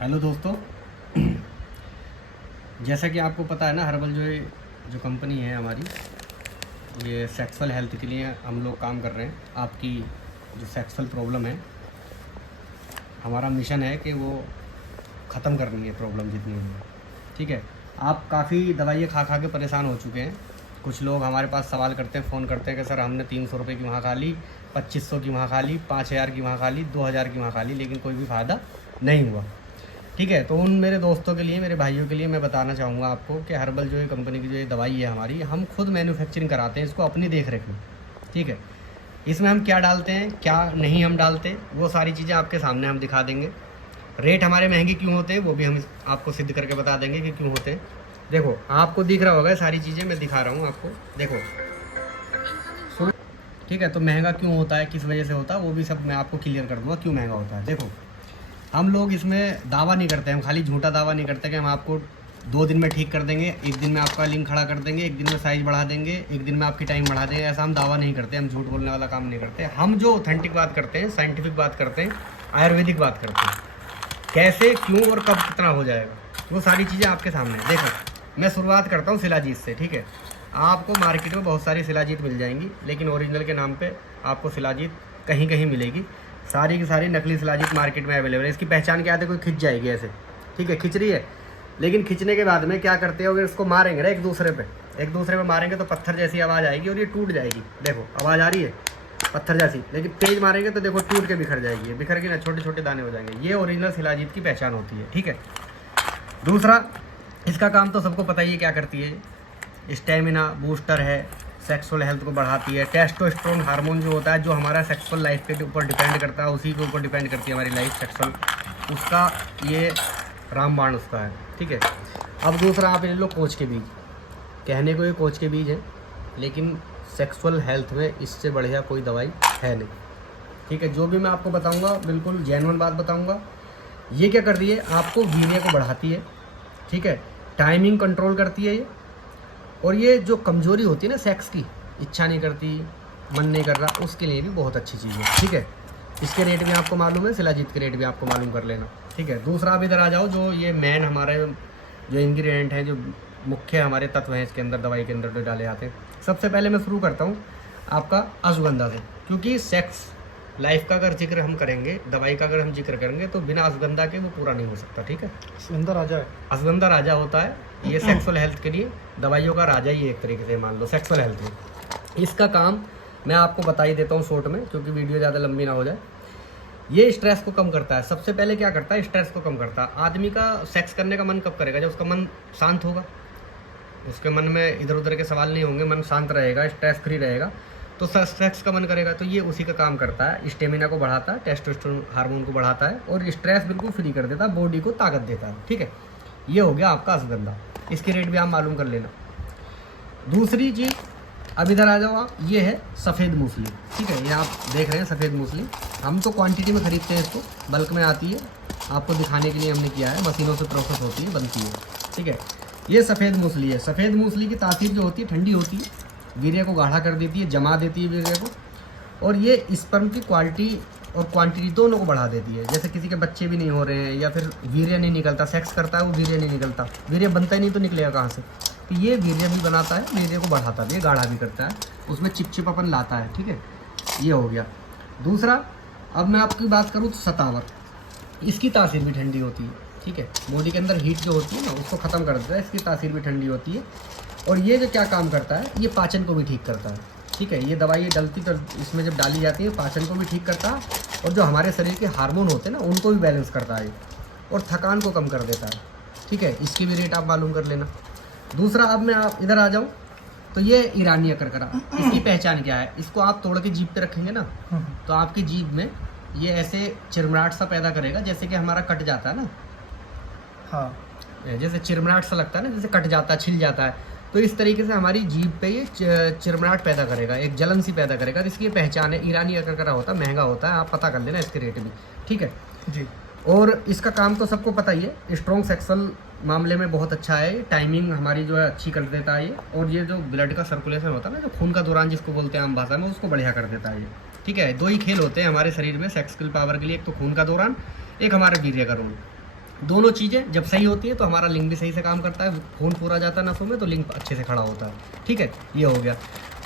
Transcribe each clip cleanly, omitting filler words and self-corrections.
Hello दोस्तों। जैसा कि आपको पता है ना, हर्बल जो कंपनी है हमारी, ये सेक्सुअल हेल्थ के लिए हम लोग काम कर रहे हैं। आपकी जो सेक्सुअल प्रॉब्लम है, हमारा मिशन है कि वो ख़त्म करनी है प्रॉब्लम जितनी है। ठीक है, आप काफ़ी दवाइयाँ खा खा के परेशान हो चुके हैं। कुछ लोग हमारे पास सवाल करते हैं, फ़ोन करते हैं कि सर हमने 300 रुपये की वहाँ खा ली, 2500 की वहाँ खा ली, 5000 की वहाँ खा ली, 2000 की वहाँ खा ली, लेकिन कोई भी फ़ायदा नहीं हुआ। ठीक है, तो उन मेरे दोस्तों के लिए, मेरे भाइयों के लिए मैं बताना चाहूँगा आपको कि हर्बल जो ये कंपनी की जो ये दवाई है हमारी, हम खुद मैन्युफैक्चरिंग कराते हैं इसको अपनी देख रेख में। ठीक है, इसमें हम क्या डालते हैं, क्या नहीं हम डालते, वो सारी चीज़ें आपके सामने हम दिखा देंगे। रेट हमारे महंगे क्यों होते हैं वो भी हम आपको सिद्ध करके बता देंगे कि क्यों होते हैं। देखो, आपको दिख रहा होगा सारी चीज़ें मैं दिखा रहा हूँ आपको। देखो, ठीक है, तो महंगा क्यों होता है, किस वजह से होता है, वो भी सब मैं आपको क्लियर कर दूँगा क्यों महंगा होता है। देखो, हम लोग इसमें दावा नहीं करते, हम खाली झूठा दावा नहीं करते कि हम आपको 2 दिन में ठीक कर देंगे, 1 दिन में आपका लिंक खड़ा कर देंगे, 1 दिन में साइज़ बढ़ा देंगे, 1 दिन में आपकी टाइम बढ़ा देंगे। ऐसा हम दावा नहीं करते, हम झूठ बोलने वाला काम नहीं करते। हम जो ऑथेंटिक बात करते हैं, साइंटिफिक बात करते हैं, आयुर्वेदिक बात करते हैं, कैसे, क्यों और कब कितना हो जाएगा, वो सारी चीज़ें आपके सामने हैं। देखो, मैं शुरुआत करता हूँ शिलाजीत से। ठीक है, आपको मार्केट में बहुत सारी शिलाजीत मिल जाएंगी, लेकिन ओरिजिनल के नाम पे आपको शिलाजीत कहीं कहीं मिलेगी। सारी की सारी नकली शिलाजीत मार्केट में अवेलेबल है। इसकी पहचान क्या है, कोई खिंच जाएगी ऐसे, ठीक है, खिंच रही है, लेकिन खिंचने के बाद में क्या करते हो, अगर इसको मारेंगे ना एक दूसरे पे मारेंगे तो पत्थर जैसी आवाज़ आएगी और ये टूट जाएगी। देखो, आवाज़ आ रही है पत्थर जैसी, लेकिन तेज मारेंगे तो देखो टूट के बिखर जाएगी, बिखर के ना छोटे छोटे दाने हो जाएंगे। ये ओरिजिनल शिलाजीत की पहचान होती है। ठीक है, दूसरा, इसका काम तो सबको पता ही है क्या करती है। स्टेमिना बूस्टर है, सेक्सुअल हेल्थ को बढ़ाती है। टेस्टोस्टेरोन हार्मोन जो होता है, जो हमारा सेक्सुअल लाइफ के ऊपर डिपेंड करता है, उसी के ऊपर डिपेंड करती है हमारी लाइफ सेक्सुअल, उसका ये रामबाण उसका है। ठीक है, अब दूसरा आप ले लो कोच के बीज। कहने को ये कोच के बीज हैं, लेकिन सेक्सुअल हेल्थ में इससे बढ़िया कोई दवाई है नहीं। ठीक है, जो भी मैं आपको बताऊंगा बिल्कुल जेन्युइन बात बताऊंगा। ये क्या कर रही है, आपको वीर्य को बढ़ाती है। ठीक है, टाइमिंग कंट्रोल करती है ये। और ये जो कमजोरी होती है ना सेक्स की, इच्छा नहीं करती, मन नहीं कर रहा, उसके लिए भी बहुत अच्छी चीज़ है। ठीक है, इसके रेट भी आपको मालूम है, शिलाजीत के रेट भी आपको मालूम कर लेना। ठीक है, दूसरा आप इधर आ जाओ, जो ये मेन हमारे जो इंग्रेडिएंट हैं, जो मुख्य हमारे तत्व हैं इसके अंदर, दवाई के अंदर जो डाले जाते हैं। सबसे पहले मैं शुरू करता हूँ आपका अश्वगंधा से, क्योंकि सेक्स लाइफ का अगर जिक्र हम करेंगे, दवाई का अगर हम जिक्र करेंगे, तो बिना अश्वगंधा के वो पूरा नहीं हो सकता। ठीक है, अश्वगंधा राजा है। अश्वगंधा राजा होता है, ये सेक्सुअल हेल्थ के लिए दवाइयों का राजा ही एक तरीके से मान लो सेक्सुअल हेल्थ में। इसका काम मैं आपको बता ही देता हूँ शॉर्ट में, क्योंकि वीडियो ज़्यादा लंबी ना हो जाए। ये स्ट्रेस को कम करता है। सबसे पहले क्या करता है, स्ट्रेस को कम करता है। आदमी का सेक्स करने का मन कब करेगा, जब उसका मन शांत होगा, उसके मन में इधर उधर के सवाल नहीं होंगे, मन शांत रहेगा, स्ट्रेस फ्री रहेगा, तो सेक्स का मन करेगा। तो ये उसी का काम करता है, स्टेमिना को बढ़ाता है, टेस्टोस्टेरोन हार्मोन को बढ़ाता है, और स्ट्रेस बिल्कुल फ्री कर देता है, बॉडी को ताकत देता है। ठीक है, ये हो गया आपका अश्वगंधा। इसके रेट भी आप मालूम कर लेना। दूसरी चीज़, अब इधर आ जाओ आप, ये है सफ़ेद मूसली। ठीक है, ये आप देख रहे हैं सफ़ेद मूसली। हम तो क्वांटिटी में ख़रीदते हैं इसको, बल्क में आती है, आपको दिखाने के लिए हमने किया है, मशीनों से प्रोसेस होती है, बनती है। ठीक है, ये सफ़ेद मूसली है। सफ़ेद मूसली की तासीर जो होती है, ठंडी होती है, वीर्य को गाढ़ा कर देती है, जमा देती है वीर्य को, और ये स्पर्म की क्वालिटी और क्वांटिटी दोनों को बढ़ा देती है। जैसे किसी के बच्चे भी नहीं हो रहे हैं, या फिर वीर्य नहीं निकलता, सेक्स करता है वो वीर्य नहीं निकलता, वीर्य बनता ही नहीं तो निकलेगा कहाँ से। तो ये वीर्य भी बनाता है, वीर्य को बढ़ाता भी है, गाढ़ा भी करता है, उसमें चिपचिपापन लाता है। ठीक है, ये हो गया। दूसरा, अब मैं आपकी बात करूँ तो सतावर, इसकी तासीर भी ठंडी होती है। ठीक है, बॉडी के अंदर हीट जो होती है ना, उसको ख़त्म कर देता है, इसकी तासीर भी ठंडी होती है। और ये जो क्या काम करता है, ये पाचन को भी ठीक करता है। ठीक है, ये दवाई डलती तो इसमें जब डाली जाती है, पाचन को भी ठीक करता है, और जो हमारे शरीर के हार्मोन होते हैं ना, उनको भी बैलेंस करता है, और थकान को कम कर देता है। ठीक है, इसके भी रेट आप मालूम कर लेना। दूसरा, अब मैं आप इधर आ जाऊँ तो ये ईरानी अकरकरा, इसकी पहचान क्या है, इसको आप तोड़ के जीभ पे रखेंगे ना, तो आपकी जीभ में ये ऐसे चिरमराहट सा पैदा करेगा, जैसे कि हमारा कट जाता है ना, हाँ, जैसे चिरमराहट सा लगता है ना, जैसे कट जाता है, छिल जाता है, तो इस तरीके से हमारी जीभ पे ये चिरमराहट पैदा करेगा, एक जलन सी पैदा करेगा। तो इसकी ये पहचान है। ईरानी अकरकरा होता है, महंगा होता है, आप पता कर लेना इसके रेट भी। ठीक है जी। और इसका काम तो सबको पता ही है, स्ट्रॉन्ग सेक्सुअल मामले में बहुत अच्छा है। टाइमिंग हमारी जो है अच्छी कर देता है ये, और ये जो ब्लड का सर्कुलेशन होता है ना, जो खून का दौरान जिसको बोलते हैं आम भाषा में, उसको बढ़िया कर देता है ये। ठीक है, 2 ही खेल होते हैं हमारे शरीर में सेक्सुअल पावर के लिए, एक तो खून का दौरान, एक हमारे वीर्य का रोल। दोनों चीज़ें जब सही होती है तो हमारा लिंक भी सही से काम करता है, खून पूरा जाता है नसों में तो लिंक अच्छे से खड़ा होता है। ठीक है, ये हो गया।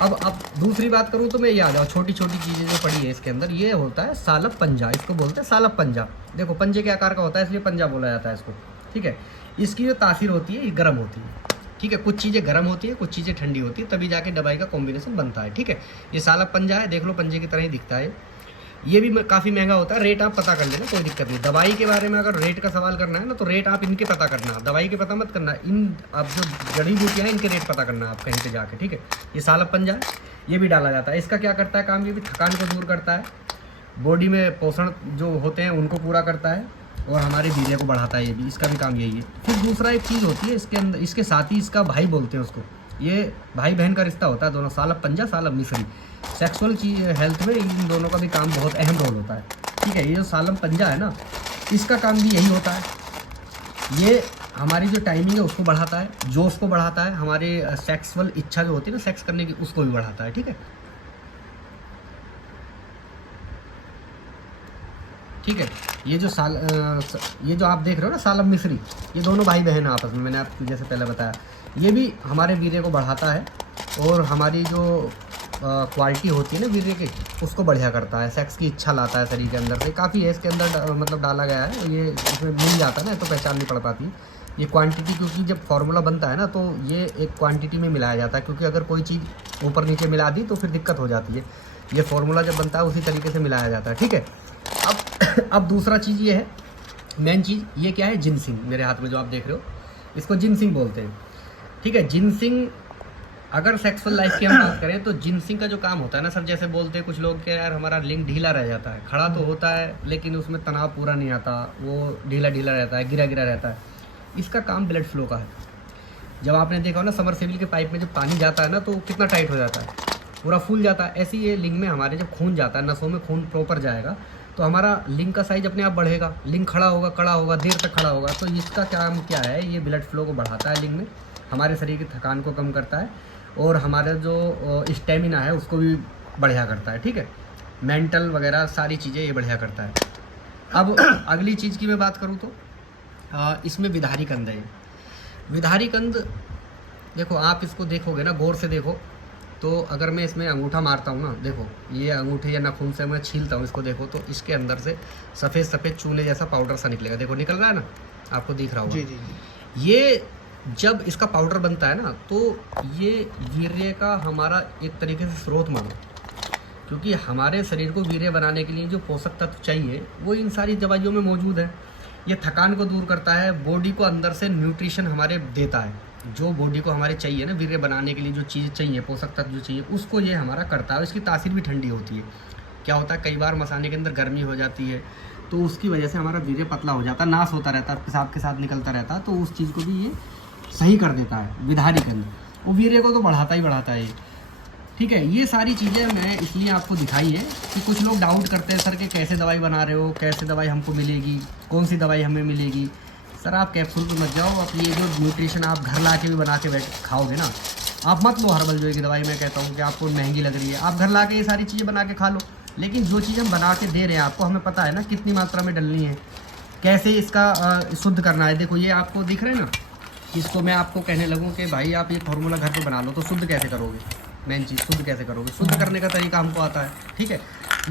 अब दूसरी बात करूँ तो मैं ये आ जाऊँ, छोटी छोटी चीज़ें जो पड़ी है इसके अंदर, ये होता है सालब पंजा, इसको बोलते हैं सालब पंजा। देखो पंजे के आकार का होता है इसलिए पंजा बोला जाता है इसको। ठीक है, इसकी जो तासीर होती है ये गर्म होती है। ठीक है, कुछ चीज़ें गर्म होती है, कुछ चीज़ें ठंडी होती है, तभी जाके दवाई का कॉम्बिनेशन बनता है। ठीक है, ये सालब पंजा है, देख लो पंजे की तरह ही दिखता है। ये भी काफ़ी महंगा होता है, रेट आप पता कर लेना, कोई दिक्कत नहीं। दवाई के बारे में अगर रेट का सवाल करना है ना तो रेट आप इनके पता करना, दवाई के पता मत करना, इन आप जो जड़ी बूटियाँ हैं इनके रेट पता करना आप कहीं पे जाके। ठीक है, ये सालब पंजा ये भी डाला जाता है। इसका क्या करता है काम, ये भी थकान को दूर करता है, बॉडी में पोषण जो होते हैं उनको पूरा करता है और हमारे वीर्य को बढ़ाता है, ये भी इसका भी काम यही है। फिर दूसरा एक चीज़ होती है इसके अंदर, इसके साथ ही इसका भाई बोलते हैं उसको, ये भाई बहन का रिश्ता होता है दोनों, सालब पंजा सालब मिस्री। सेक्सुअल चीज हेल्थ में इन दोनों का भी काम बहुत अहम रोल होता है। ठीक है, ये जो सालब पंजा है ना इसका काम भी यही होता है, ये हमारी जो टाइमिंग है उसको बढ़ाता है, जोश को बढ़ाता है, हमारे सेक्सुअल इच्छा जो होती है ना सेक्स करने की उसको भी बढ़ाता है। ठीक है, ठीक है, ये जो ये जो आप देख रहे हो ना सालब मिस्री, ये दोनों भाई बहन आपस में, मैंने आपको जैसे पहले बताया, ये भी हमारे वीर्य को बढ़ाता है और हमारी जो क्वालिटी होती है ना वीर्य की उसको बढ़िया करता है, सेक्स की इच्छा लाता है शरीर के अंदर से। काफ़ी है इसके अंदर मतलब डाला गया है, ये इसमें मिल जाता है ना तो पहचान नहीं पड़ पाती ये क्वांटिटी, क्योंकि जब फार्मूला बनता है ना तो ये एक क्वांटिटी में मिलाया जाता है, क्योंकि अगर कोई चीज़ ऊपर नीचे मिला दी तो फिर दिक्कत हो जाती है। ये फार्मूला जब बनता है उसी तरीके से मिलाया जाता है। ठीक है, अब दूसरा चीज़ ये है, मेन चीज़ ये क्या है, जिनसिंग। मेरे हाथ में जो आप देख रहे हो इसको जिनसिंग बोलते हैं। ठीक है, जिनसिंग अगर सेक्सुअल लाइफ की हम बात करें तो जिनसिंग का जो काम होता है ना सर, जैसे बोलते हैं कुछ लोग कि यार हमारा लिंग ढीला रह जाता है, खड़ा तो होता है लेकिन उसमें तनाव पूरा नहीं आता, वो ढीला ढीला रहता है, गिरा गिरा रहता है। इसका काम ब्लड फ्लो का है। जब आपने देखा हो ना समरसेबल के पाइप में जब पानी जाता है ना तो कितना टाइट हो जाता है, पूरा फूल जाता है। ऐसे ही ये लिंग में हमारे जब खून जाता है, नसों में खून प्रॉपर जाएगा तो हमारा लिंग का साइज अपने आप बढ़ेगा, लिंग खड़ा होगा, कड़ा होगा, देर तक खड़ा होगा। तो इसका काम क्या है, ये ब्लड फ्लो को बढ़ाता है लिंग में, हमारे शरीर की थकान को कम करता है और हमारा जो स्टेमिना है उसको भी बढ़िया करता है। ठीक है, मेंटल वगैरह सारी चीज़ें ये बढ़िया करता है। अब अगली चीज़ की मैं बात करूँ तो इसमें विधारी कंद है। विधारी कंद देखो, आप इसको देखोगे ना गौर से देखो तो अगर मैं इसमें अंगूठा मारता हूँ ना, देखो ये अंगूठे या नाखून से मैं छीलता हूँ इसको, देखो तो इसके अंदर से सफ़ेद सफ़ेद चूने जैसा पाउडर सा निकलेगा, देखो निकल रहा है ना, आपको दिख रहा होगा। जी जी जी। ये जब इसका पाउडर बनता है ना तो ये वीर्य का हमारा एक तरीके से स्रोत मानो, क्योंकि हमारे शरीर को वीर्य बनाने के लिए जो पोषक तत्व चाहिए वो इन सारी दवाइयों में मौजूद है। ये थकान को दूर करता है, बॉडी को अंदर से न्यूट्रिशन हमारे देता है, जो बॉडी को हमारे चाहिए ना वीर्य बनाने के लिए जो चीज़ चाहिए, पोषक तत्व जो चाहिए उसको ये हमारा करता है। इसकी तासीर भी ठंडी होती है। क्या होता है कई बार मसाने के अंदर गर्मी हो जाती है तो उसकी वजह से हमारा वीर्य पतला हो जाता है, नाश होता रहता है, पेशाब के साथ निकलता रहता है, तो उस चीज़ को भी ये सही कर देता है विधारी कंद। वो वीर्य को तो बढ़ाता ही बढ़ाता है ये। ठीक है, ये सारी चीज़ें मैं इसलिए आपको दिखाई है कि कुछ लोग डाउट करते हैं सर कि कैसे दवाई बना रहे हो, कैसे दवाई हमको मिलेगी, कौन सी दवाई हमें मिलेगी। सर आप कैप्सूल पे मत जाओ, आप ये जो न्यूट्रिशन आप घर ला के भी बना के खाओगे ना, आप मत लो हर्बल जो की दवाई। मैं कहता हूँ कि आपको महंगी लग रही है, आप घर ला के ये सारी चीज़ें बना के खा लो, लेकिन जो चीज़ हम बना के दे रहे हैं आपको, हमें पता है ना कितनी मात्रा में डलनी है, कैसे इसका शुद्ध करना है। देखो ये आपको दिख रहे हैं ना, इसको मैं आपको कहने लगूँ कि भाई आप ये फार्मूला घर पे बना लो तो शुद्ध कैसे करोगे, मेन चीज़ शुद्ध कैसे करोगे, शुद्ध करने का तरीका हमको आता है। ठीक है,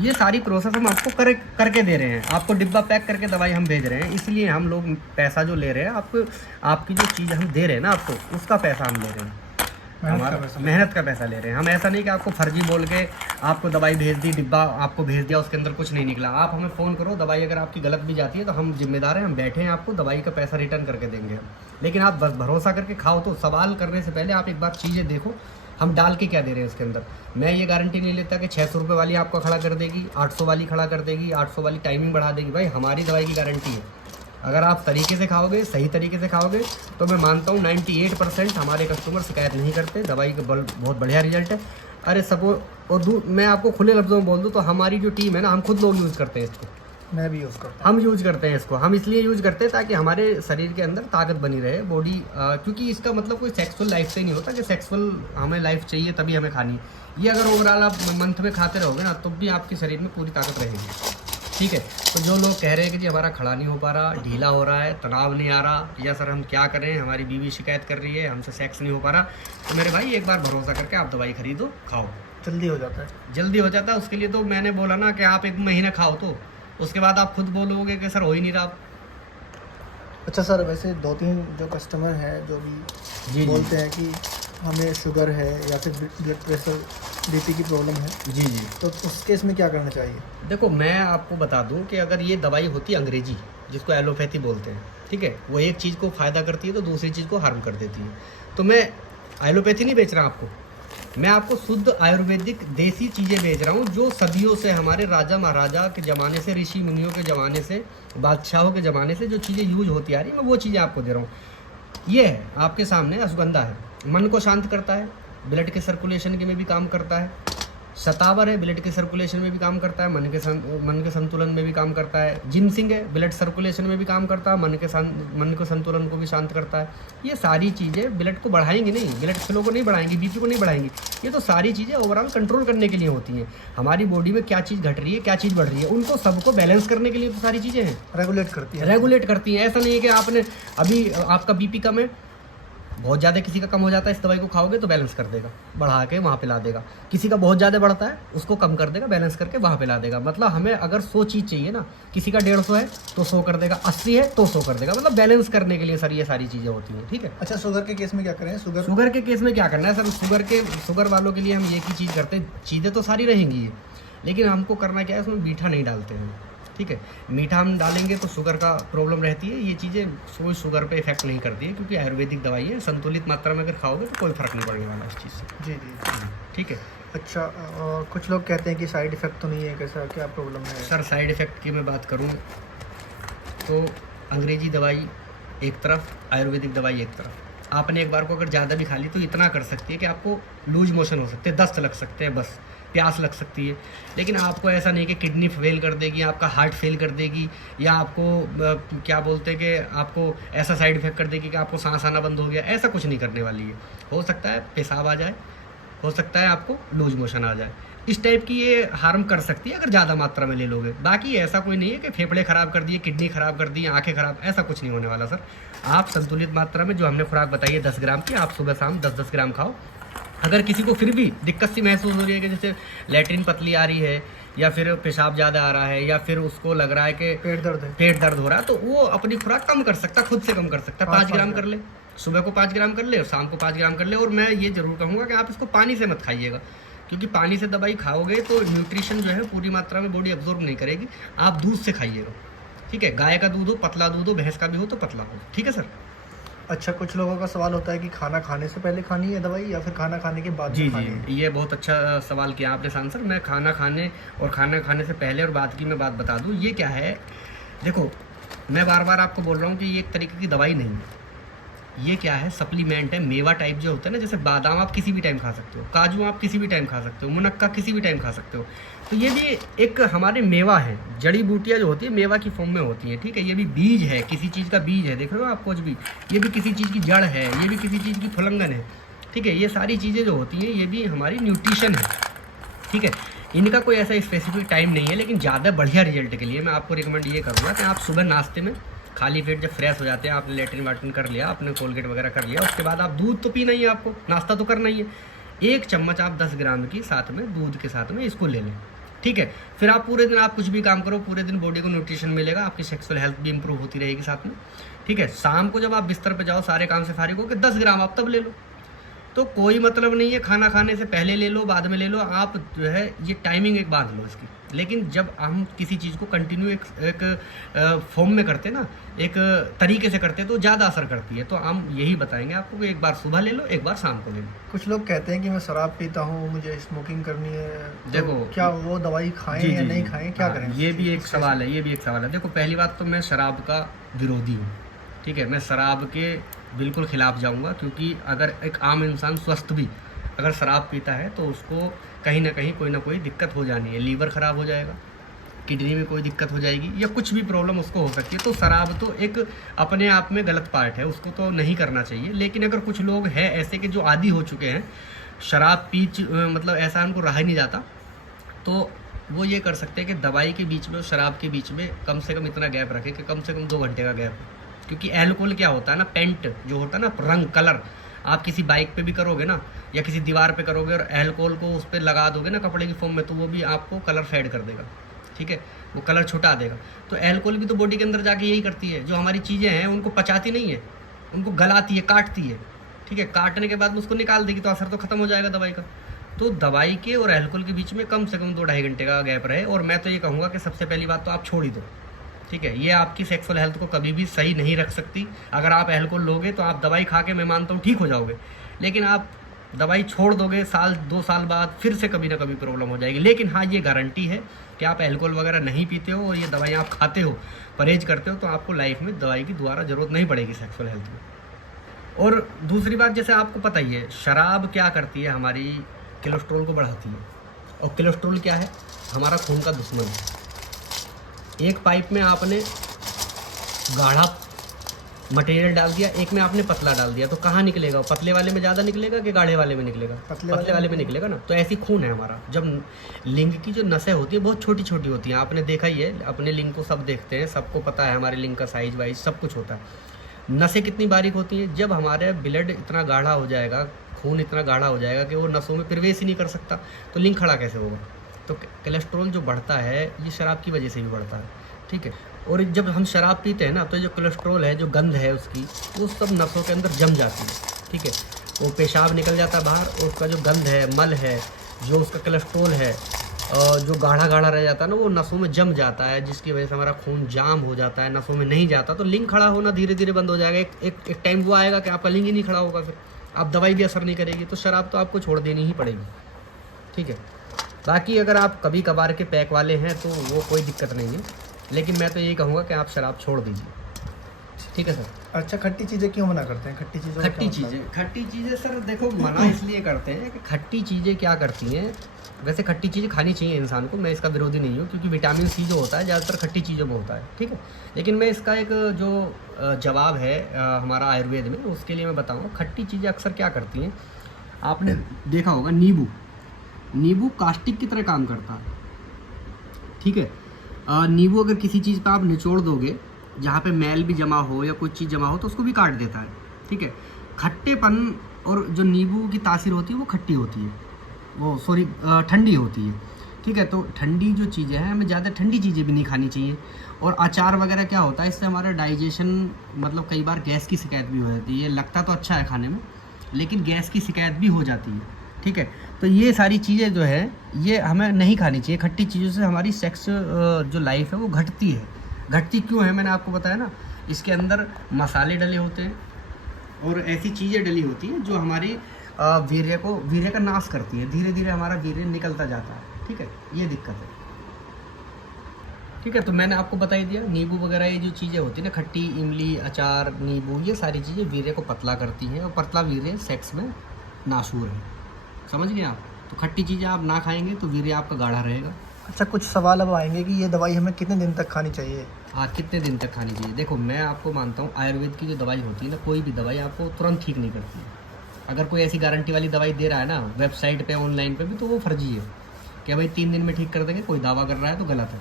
ये सारी प्रोसेस हम आपको करके दे रहे हैं, आपको डिब्बा पैक करके दवाई हम भेज रहे हैं, इसलिए हम लोग पैसा जो ले रहे हैं आपको, आपकी जो चीज़ हम दे रहे हैं ना आपको, उसका पैसा हम ले रहे हैं, हमारा मेहनत का पैसा ले रहे हैं हम। ऐसा नहीं कि आपको फर्जी बोल के आपको दवाई भेज दी, डिब्बा आपको भेज दिया, उसके अंदर कुछ नहीं निकला। आप हमें फ़ोन करो, दवाई अगर आपकी गलत भी जाती है तो हम जिम्मेदार हैं, हम बैठे हैं, आपको दवाई का पैसा रिटर्न करके देंगे। लेकिन आप बस भरोसा करके खाओ, तो सवाल करने से पहले आप एक बार चीज़ें देखो हम डाल के क्या दे रहे हैं उसके अंदर। मैं ये गारंटी नहीं लेता कि 600 रुपये वाली आपको खड़ा कर देगी, 800 वाली खड़ा कर देगी, 800 वाली टाइमिंग बढ़ा देगी। भाई हमारी दवाई की गारंटी है, अगर आप तरीके से खाओगे, सही तरीके से खाओगे, तो मैं मानता हूँ 98% हमारे कस्टमर शिकायत नहीं करते, दवाई का बहुत बढ़िया रिजल्ट है। अरे सपोज और मैं आपको खुले लफ्ज़ों में बोल दूँ तो हमारी जो टीम है ना, हम खुद लोग यूज़ करते हैं इसको, मैं भी यूज़ करता हूँ। हम यूज़ करते हैं इसको, हम इसलिए यूज़ करते हैं ताकि हमारे शरीर के अंदर ताकत बनी रहे, बॉडी, क्योंकि इसका मतलब कोई सेक्सुअल लाइफ से नहीं होता कि सेक्सुअल हमें लाइफ चाहिए तभी हमें खानी। ये अगर ओवरऑल आप मंथ में खाते रहोगे ना, तो भी आपके शरीर में पूरी ताकत रहेगी। ठीक है। तो जो लोग कह रहे हैं कि जी हमारा खड़ा नहीं हो पा रहा, ढीला हो रहा है, तनाव नहीं आ रहा, या सर हम क्या करें, हमारी बीवी शिकायत कर रही है, हमसे सेक्स नहीं हो पा रहा, तो मेरे भाई एक बार भरोसा करके आप दवाई खरीदो, खाओ, जल्दी हो जाता है। जल्दी हो जाता है। उसके लिए तो मैंने बोला ना कि आप 1 महीना खाओ, तो उसके बाद आप खुद बोलोगे कि सर हो ही नहीं रहा। अच्छा सर, वैसे 2-3 जो कस्टमर हैं जो भी जी बोलते हैं कि हमें शुगर है या फिर ब्लड प्रेशर, बीपी की प्रॉब्लम है, जी जी। तो उस केस में क्या करना चाहिए? देखो मैं आपको बता दूं कि अगर ये दवाई होती है अंग्रेजी, जिसको एलोपैथी बोलते हैं, ठीक है, वो एक चीज़ को फ़ायदा करती है तो दूसरी चीज़ को हार्म कर देती है। तो मैं एलोपैथी नहीं बेच रहा आपको, मैं आपको शुद्ध आयुर्वेदिक देसी चीज़ें बेच रहा हूँ, जो सदियों से हमारे राजा महाराजा के ज़माने से, ऋषि मुनियों के ज़माने से, बादशाहों के ज़माने से जो चीज़ें यूज होती आ रही, मैं वो चीज़ें आपको दे रहा हूँ। ये है आपके सामने अश्वगंधा है, मन को शांत करता है, ब्लड के सर्कुलेशन के में भी काम करता है। शतावर है, ब्लड के सर्कुलेशन में भी काम करता है, मन के संतुलन में भी काम करता है। जिनसिंग है, ब्लड सर्कुलेशन में भी काम करता है, मन के संतुलन को भी शांत करता है। ये सारी चीज़ें ब्लड को बढ़ाएंगी नहीं, ब्लड फ्लो को नहीं बढ़ाएंगी, बीपी को नहीं बढ़ाएंगी। ये तो सारी चीज़ें ओवरऑल कंट्रोल करने के लिए होती हैं। हमारी बॉडी में क्या चीज़ घट रही है, क्या चीज़ बढ़ रही है, उनको सबको बैलेंस करने के लिए तो सारी चीज़ें हैं, रेगुलेट करती है। रेगुलेट करती हैं। ऐसा नहीं है कि आपने अभी आपका बीपी कम है, बहुत ज़्यादा किसी का कम हो जाता है, इस दवाई को खाओगे तो बैलेंस कर देगा, बढ़ा के वहाँ पे ला देगा। किसी का बहुत ज़्यादा बढ़ता है, उसको कम कर देगा, बैलेंस करके वहाँ पे ला देगा। मतलब हमें अगर 100 चीज़ चाहिए ना, किसी का 150 है तो 100 कर देगा, 80 है तो 100 कर देगा। मतलब बैलेंस करने के लिए सर ये सारी चीज़ें होती हैं, ठीक है। अच्छा, शुगर के केस में क्या करें? शुगर के केस में क्या करना है सर, शुगर वालों के लिए हम एक ही चीज़ करते हैं, चीज़ें तो सारी रहेंगी ये, लेकिन हमको करना क्या है, उसमें मीठा नहीं डालते हैं, ठीक है। मीठा हम डालेंगे तो शुगर का प्रॉब्लम रहती है। ये चीज़ें कोई शुगर पे इफेक्ट नहीं करती है, क्योंकि आयुर्वेदिक दवाई है, संतुलित मात्रा में अगर खाओगे तो कोई फ़र्क नहीं पड़ने वाला इस चीज़ से। जी जी, ठीक है। अच्छा। और कुछ लोग कहते हैं कि साइड इफ़ेक्ट तो नहीं है, कैसा क्या प्रॉब्लम है? सर साइड इफ़ेक्ट की मैं बात करूँ तो अंग्रेजी दवाई एक तरफ, आयुर्वेदिक दवाई एक तरफ। आपने एक बार को अगर ज़्यादा भी खा ली तो इतना कर सकती है कि आपको लूज मोशन हो सकते हैं, दस्त लग सकते हैं, बस प्यास लग सकती है। लेकिन आपको ऐसा नहीं कि किडनी फेल कर देगी, आपका हार्ट फेल कर देगी, या आपको क्या बोलते हैं कि आपको ऐसा साइड इफेक्ट कर देगी कि आपको सांस आना बंद हो गया। ऐसा कुछ नहीं करने वाली है। हो सकता है पेशाब आ जाए, हो सकता है आपको लूज मोशन आ जाए, इस टाइप की ये हार्म कर सकती है अगर ज़्यादा मात्रा में ले लोगे। बाकी ऐसा कोई नहीं है कि फेफड़े ख़राब कर दिए, किडनी ख़राब कर दी, आंखें ख़राब, ऐसा कुछ नहीं होने वाला सर। आप संतुलित मात्रा में जो हमने खुराक बताई है 10 ग्राम की, आप सुबह शाम 10-10 ग्राम खाओ। अगर किसी को फिर भी दिक्कत सी महसूस हो रही है कि जैसे लैट्रिन पतली आ रही है, या फिर पेशाब ज़्यादा आ रहा है, या फिर उसको लग रहा है कि पेट दर्द हो रहा है, तो वो अपनी खुराक कम कर सकता है, खुद से कम कर सकता है। 5 ग्राम कर ले, सुबह को 5 ग्राम कर ले और शाम को 5 ग्राम कर ले। और मैं ये ज़रूर कहूँगा कि आप इसको पानी से मत खाइएगा, क्योंकि पानी से दवाई खाओगे तो न्यूट्रिशन जो है पूरी मात्रा में बॉडी एब्जॉर्ब नहीं करेगी। आप दूध से खाइएगा, ठीक है। गाय का दूध हो, पतला दूध हो, भैंस का भी हो तो पतला हो, ठीक है सर। अच्छा, कुछ लोगों का सवाल होता है कि खाना खाने से पहले खानी है दवाई या फिर खाना खाने के बाद जी खानी है? जी, ये बहुत अच्छा सवाल किया आपने सांसर। मैं खाना खाने और खाना खाने से पहले और बाद की मैं बात बता दूं। ये क्या है, देखो मैं बार बार आपको बोल रहा हूँ कि ये एक तरीके की दवाई नहीं है, ये क्या है, सप्लीमेंट है। मेवा टाइप जो होता है ना, जैसे बादाम आप किसी भी टाइम खा सकते हो, काजू आप किसी भी टाइम खा सकते हो, मुनक्का किसी भी टाइम खा सकते हो। तो ये भी एक हमारे मेवा है, जड़ी बूटियाँ जो होती है मेवा की फॉर्म में होती हैं, ठीक है। ये भी बीज है, किसी चीज़ का बीज है, देख रहे हो आप कुछ भी, ये भी किसी चीज़ की जड़ है, ये भी किसी चीज़ की फलंगन है, ठीक है। ये सारी चीज़ें जो होती हैं ये भी हमारी न्यूट्रिशन है, ठीक है। इनका कोई ऐसा स्पेसिफिक टाइम नहीं है, लेकिन ज़्यादा बढ़िया रिजल्ट के लिए मैं आपको रिकमेंड ये करूँगा कि आप सुबह नाश्ते में खाली पेट जब फ्रेश हो जाते हैं, आपने लेटरिन वाटरिन कर लिया, आपने कोलगेट वगैरह कर लिया, उसके बाद आप दूध तो पीना ही है, आपको नाश्ता तो करना ही है। 1 चम्मच आप 10 ग्राम की साथ में दूध के साथ में इसको ले लें, ठीक है। फिर आप पूरे दिन आप कुछ भी काम करो, पूरे दिन बॉडी को न्यूट्रिशन मिलेगा, आपकी सेक्सुअल हेल्थ भी इंप्रूव होती रहेगी साथ में, ठीक है। शाम को जब आप बिस्तर पे जाओ सारे काम से फारिग हो के 10 ग्राम आप तब ले लो, तो कोई मतलब नहीं है खाना खाने से पहले ले लो बाद में ले लो, आप जो है ये टाइमिंग एक बांध लो इसकी। लेकिन जब हम किसी चीज़ को कंटिन्यू एक फॉर्म में करते ना, एक तरीके से करते तो ज़्यादा असर करती है। तो हम यही बताएंगे आपको कि एक बार सुबह ले लो, एक बार शाम को ले लो। कुछ लोग कहते हैं कि मैं शराब पीता हूँ, मुझे स्मोकिंग करनी है, तो देखो क्या वो दवाई खाएं या नहीं खाएं, क्या करें? ये भी एक सवाल है, ये भी एक सवाल है। देखो पहली बात तो मैं शराब का विरोधी हूँ, ठीक है। मैं शराब के बिल्कुल खिलाफ जाऊंगा, क्योंकि अगर एक आम इंसान स्वस्थ भी अगर शराब पीता है तो उसको कहीं ना कहीं कोई ना कोई दिक्कत हो जानी है, लीवर ख़राब हो जाएगा, किडनी में कोई दिक्कत हो जाएगी, या कुछ भी प्रॉब्लम उसको हो सकती है। तो शराब तो एक अपने आप में गलत पार्ट है, उसको तो नहीं करना चाहिए। लेकिन अगर कुछ लोग हैं ऐसे कि जो आदी हो चुके हैं, शराब मतलब ऐसा उनको रहा ही नहीं जाता, तो वो ये कर सकते हैं कि दवाई के बीच में और शराब के बीच में कम से कम इतना गैप रखें कि कम से कम 2 घंटे का गैप। क्योंकि अल्कोहल क्या होता है ना, पेंट जो होता है ना, रंग कलर, आप किसी बाइक पे भी करोगे ना या किसी दीवार पे करोगे और अल्कोहल को उस पर लगा दोगे ना कपड़े की फॉर्म में, तो वो भी आपको कलर फेड कर देगा, ठीक है, वो कलर छुटा देगा। तो अल्कोहल भी तो बॉडी के अंदर जाके यही करती है, जो हमारी चीज़ें हैं उनको पचाती नहीं है, उनको गलाती है, काटती है, ठीक है, काटने के बाद में उसको निकाल देगी तो असर तो खत्म हो जाएगा दवाई का। तो दवाई के और अल्कोहल के बीच में कम से कम 2-2.5 घंटे का गैप रहे। और मैं तो ये कहूँगा कि सबसे पहली बात तो आप छोड़ ही दो, ठीक है, ये आपकी सेक्सुअल हेल्थ को कभी भी सही नहीं रख सकती। अगर आप अल्कोहल लोगे तो आप दवाई खा के मैं मानता हूँ ठीक हो जाओगे, लेकिन आप दवाई छोड़ दोगे 1-2 साल बाद फिर से कभी ना कभी प्रॉब्लम हो जाएगी। लेकिन हाँ, ये गारंटी है कि आप अल्कोहल वगैरह नहीं पीते हो और ये दवाई आप खाते हो, परहेज करते हो, तो आपको लाइफ में दवाई की दोबारा ज़रूरत नहीं पड़ेगी सेक्सुअल हेल्थ में। और दूसरी बात, जैसे आपको पता ही है शराब क्या करती है, हमारी कोलेस्ट्रॉल को बढ़ाती है। और कोलेस्ट्रॉल क्या है, हमारा खून का दुश्मन है। एक पाइप में आपने गाढ़ा मटेरियल डाल दिया, एक में आपने पतला डाल दिया, तो कहाँ निकलेगा? पतले वाले में ज़्यादा निकलेगा कि गाढ़े वाले में निकलेगा? पतले वाले में निकलेगा ना। तो ऐसी खून है हमारा। जब लिंग की जो नसें होती है बहुत छोटी छोटी होती हैं, आपने देखा ही है, अपने लिंग को सब देखते हैं, सबको पता है हमारे लिंग का साइज वाइज सब कुछ होता है। नसें कितनी बारीक होती हैं, जब हमारे ब्लड इतना गाढ़ा हो जाएगा, खून इतना गाढ़ा हो जाएगा कि वो नसों में प्रवेश ही नहीं कर सकता, तो लिंग खड़ा कैसे होगा? तो कोलेस्ट्रॉल जो बढ़ता है ये शराब की वजह से भी बढ़ता है, ठीक है। और जब हम शराब पीते हैं ना, तो जो कोलेस्ट्रॉल है, जो गंध है उसकी, वो सब नसों के अंदर जम जाती है, ठीक है। वो पेशाब निकल जाता है बाहर, और उसका जो गंध है, मल है, जो उसका कोलेस्ट्रॉल है, जो गाढ़ा गाढ़ा रह जाता है ना, वो नसों में जम जाता है, जिसकी वजह से हमारा खून जाम हो जाता है, नसों में नहीं जाता, तो लिंग खड़ा होना धीरे धीरे बंद हो जाएगा। एक टाइम वो आएगा कि आपका लिंग ही नहीं खड़ा होगा, फिर आप दवाई भी असर नहीं करेगी, तो शराब तो आपको छोड़ देनी ही पड़ेगी, ठीक है। बाकी अगर आप कभी कभार के पैक वाले हैं तो वो कोई दिक्कत नहीं है, लेकिन मैं तो यही कहूँगा कि आप शराब छोड़ दीजिए, ठीक है सर। अच्छा, खट्टी चीज़ें क्यों मना करते हैं? खट्टी चीज़ें सर देखो, मना इसलिए करते हैं कि खट्टी चीज़ें क्या करती हैं, वैसे खट्टी चीज़ें खानी चाहिए इंसान को, मैं इसका विरोधी नहीं हूँ, क्योंकि विटामिन सी जो होता है ज़्यादातर खट्टी चीज़ों में होता है, ठीक है। लेकिन मैं इसका एक जो जवाब है हमारा आयुर्वेद में, उसके लिए मैं बताऊँगा। खट्टी चीज़ें अक्सर क्या करती हैं, आपने देखा होगा नींबू कास्टिक की तरह काम करता है, ठीक है। नींबू अगर किसी चीज़ पर आप निचोड़ दोगे, जहाँ पे मैल भी जमा हो या कुछ चीज़ जमा हो, तो उसको भी काट देता है, ठीक है। खट्टेपन और जो नींबू की तासीर होती है वो खट्टी होती है, वो सॉरी ठंडी होती है, ठीक है। तो ठंडी जो चीज़ें हैं, हमें ज़्यादा ठंडी चीज़ें भी नहीं खानी चाहिए। और अचार वगैरह क्या होता है, इससे हमारा डाइजेशन, मतलब कई बार गैस की शिकायत भी हो जाती है। लगता तो अच्छा है खाने में, लेकिन गैस की शिकायत भी हो जाती है, ठीक है। तो ये सारी चीज़ें जो है ये हमें नहीं खानी चाहिए। खट्टी चीज़ों से हमारी सेक्स जो लाइफ है वो घटती है। घटती क्यों है, मैंने आपको बताया ना, इसके अंदर मसाले डले होते हैं और ऐसी चीज़ें डली होती हैं जो हमारी वीर्य का नाश करती है। धीरे धीरे हमारा वीर्य निकलता जाता है, ठीक है, ये दिक्कत है, ठीक है। तो मैंने आपको बता ही दिया, नींबू वगैरह ये जो चीज़ें होती है ना, खट्टी, इमली, अचार, नींबू, ये सारी चीज़ें वीर्य को पतला करती हैं, और पतला वीर्य सेक्स में नासूर है, समझ गए आप। तो खट्टी चीज़ें आप ना खाएंगे तो वीर्य आपका गाढ़ा रहेगा। अच्छा, कुछ सवाल अब आएंगे कि ये दवाई हमें कितने दिन तक खानी चाहिए? हाँ, कितने दिन तक खानी चाहिए? देखो, मैं आपको मानता हूँ आयुर्वेद की जो दवाई होती है ना, कोई भी दवाई आपको तुरंत ठीक नहीं करती है। अगर कोई ऐसी गारंटी वाली दवाई दे रहा है ना वेबसाइट पे, ऑनलाइन पे भी, तो वो फर्जी है कि भाई 3 दिन में ठीक कर देंगे, कोई दावा कर रहा है तो गलत है।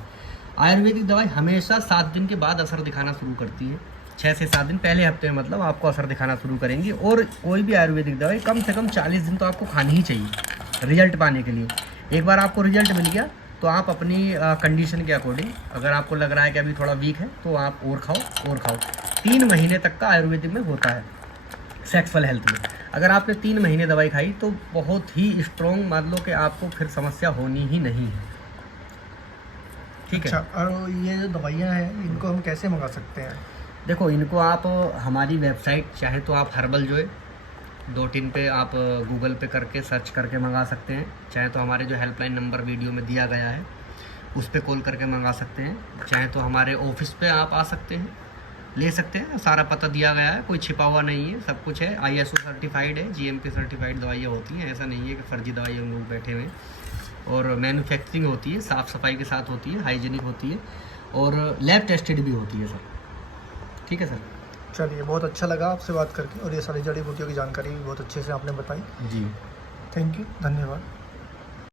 आयुर्वेदिक दवाई हमेशा 7 दिन के बाद असर दिखाना शुरू करती है। 6 से 7 दिन, पहले हफ्ते में मतलब आपको असर दिखाना शुरू करेंगी। और कोई भी आयुर्वेदिक दवाई कम से कम 40 दिन तो आपको खानी ही चाहिए रिजल्ट पाने के लिए। एक बार आपको रिजल्ट मिल गया तो आप अपनी कंडीशन के अकॉर्डिंग, अगर आपको लग रहा है कि अभी थोड़ा वीक है, तो आप और खाओ। 3 महीने तक का आयुर्वेदिक में होता है सेक्सुअल हेल्थ में। अगर आपने 3 महीने दवाई खाई तो बहुत ही स्ट्रॉन्ग, मान लो कि आपको फिर समस्या होनी ही नहीं है, ठीक है। अच्छा, और ये जो दवाइयाँ हैं इनको हम कैसे मंगा सकते हैं? देखो, इनको आप हमारी वेबसाइट, चाहे तो आप herbal-joy.in पे आप गूगल पे करके सर्च करके मंगा सकते हैं, चाहे तो हमारे जो हेल्पलाइन नंबर वीडियो में दिया गया है उस पर कॉल करके मंगा सकते हैं, चाहे तो हमारे ऑफिस पे आप आ सकते हैं, ले सकते हैं। सारा पता दिया गया है, कोई छिपा हुआ नहीं है, सब कुछ है। ISO सर्टिफाइड है, GMP सर्टिफाइड दवाइयाँ होती हैं, ऐसा नहीं है कि फर्जी दवाई हम लोग बैठे हुए। और मैन्युफैक्चरिंग होती है, साफ़ सफाई के साथ होती है, हाइजीनिक होती है, और लैब टेस्टेड भी होती है सर, ठीक है सर। चलिए, बहुत अच्छा लगा आपसे बात करके, और ये सारी जड़ी बूटियों की जानकारी भी बहुत अच्छे से आपने बताई जी, थैंक यू, धन्यवाद।